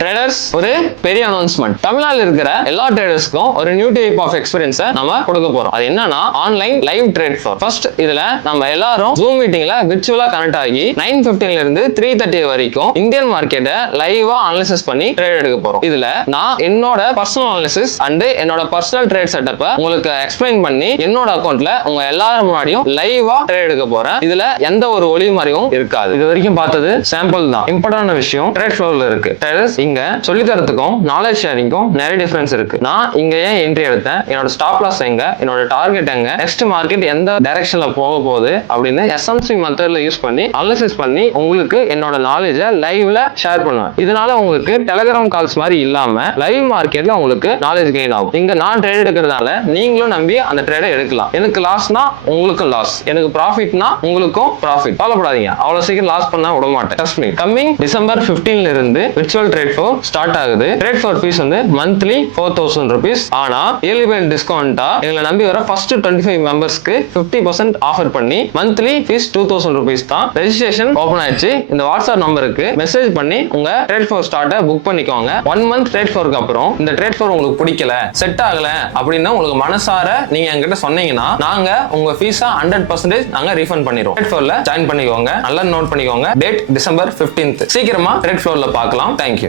Traders ஒரு பெரிய announcement. தமிழ்நாட்டில் இருக்கிற எல்லா ட்ரேடர்ஸ்க்கும் ஒரு நியூ டைப் ஆஃப் எக்ஸ்பீரியன்ஸை நம்ம கொடுக்க போறோம். அது என்னன்னா online live trade floor. First இதுல நம்ம எல்லாரும் ஜூம் மீட்டிங்ல விர்ச்சுவலா கனெக்ட் ஆகி 9:15 ல இருந்து 3:30 வரைக்கும் இந்தியன் மார்க்கெட்டை லைவா அனலைசிஸ் பண்ணி ட்ரேட் எடுக்க போறோம். இதுல நான் என்னோட பர்சனல் அனாலிசிஸ் அண்ட் என்னோட பர்சனல் ட்ரேட் செட்டப்பை உங்களுக்கு எக்ஸ்பிளைன் பண்ணி என்னோட அக்கௌண்ட்ல உங்க எல்லாரும் முன்னாடியும் லைவா ட்ரேட் எடுக்க போறேன். இதுல எந்த ஒரு ஒளி மறைவும் இருக்காது. இது வரைக்கும் பார்த்தது சாம்பிள் தான். இம்பார்ட்டன்ட் விஷயம் ட்ரேட் ஃப்ளோர்ல இருக்கு. ட்ரேடர்ஸ் இங்க சொல்லி தரத்துக்கும் நாலேஜ் ஷேரிங்கும் நிறைய டிஃபரன்ஸ் இருக்கு. நான் இங்க ஏன் என்ட்ரி எடுத்தேன், என்னோட ஸ்டாப் லாஸ் எங்க, என்னோட டார்கெட் எங்க, நெக்ஸ்ட் மார்க்கெட் எந்த டைரக்ஷன்ல போக போகுது அப்படின்னு எஸ்எம்சி மெத்தட்ல யூஸ் பண்ணி அனலைசிஸ் பண்ணி உங்களுக்கு என்னோட நாலேஜை லைவ்ல ஷேர் பண்ணுவேன். இதனால உங்களுக்கு டெலிகிராம் கால்ஸ் மாதிரி இல்லாம லைவ் மார்க்கெட்ல உங்களுக்கு நாலேஜ் கெயின் ஆகும். இங்க நான் ட்ரேட் எடுக்கிறதால நீங்களும் நம்பி அந்த ட்ரேடை எடுக்கலாம். எனக்கு லாஸ்னா உங்களுக்கும் லாஸ், எனக்கு ப்ராஃபிட்னா உங்களுக்கும் ப்ராஃபிட். கவலைப்படாதீங்க, அவ்வளவு சீக்கிரம் லாஸ் பண்ண விட மாட்டேன். Trust me. கம்மிங் டிசம்பர் 15 ல இருந்து விர்ச்சுவல் ட்ரேட் ஃப்ளோர் ஸ்டார்ட் ஆகுது. ட்ரேட் ஃப்ளோர் ஃபீஸ் வந்து மந்த்லி 4,000 rupees. ஆனா இயர்லி பேமெண்ட் டிஸ்கவுண்டா எங்களை நம்பி வர ஃபர்ஸ்ட் 25 மெம்பர்ஸ்க்கு 50% ஆஃபர் பண்ணி மந்த்லி ஃபீஸ் 2,000 rupees தான். ரெஜிஸ்ட்ரேஷன் ஓபன் ஆயிடுச்சு. இந்த வாட்ஸ்அப் நம்பருக்கு மெசேஜ் பண்ணி உங்க ட்ரேட் ஃப்ளோர் ஸ்டார்ட்டை புக் பண்ணிக்கோங்க. 1 month ட்ரேட் ஃப்ளோருக்கு அப்புறம் இந்த ட்ரேட் ஃப்ளோர் உங்களுக்கு பிடிக்கல, செட் ஆகல அப்படின்னா உங்களுக்கு மனசார நீங்க என்கிட்ட சொன்னீங்கன்னா நாங்க உங்க ஃபீஸா 100% நாங்க ரீஃபண்ட் பண்ணிடுவோம். ட்ரேட் ஃப்ளோர்ல ஜாயின் பண்ணிக்கோங்க. நல்லா நோட் பண்ணிக்கோங்க. Date December 15. சீக்கிரமா ட்ரேட் ஃப்ளோர்ல பார்க்கலாம். தேங்க்யூ.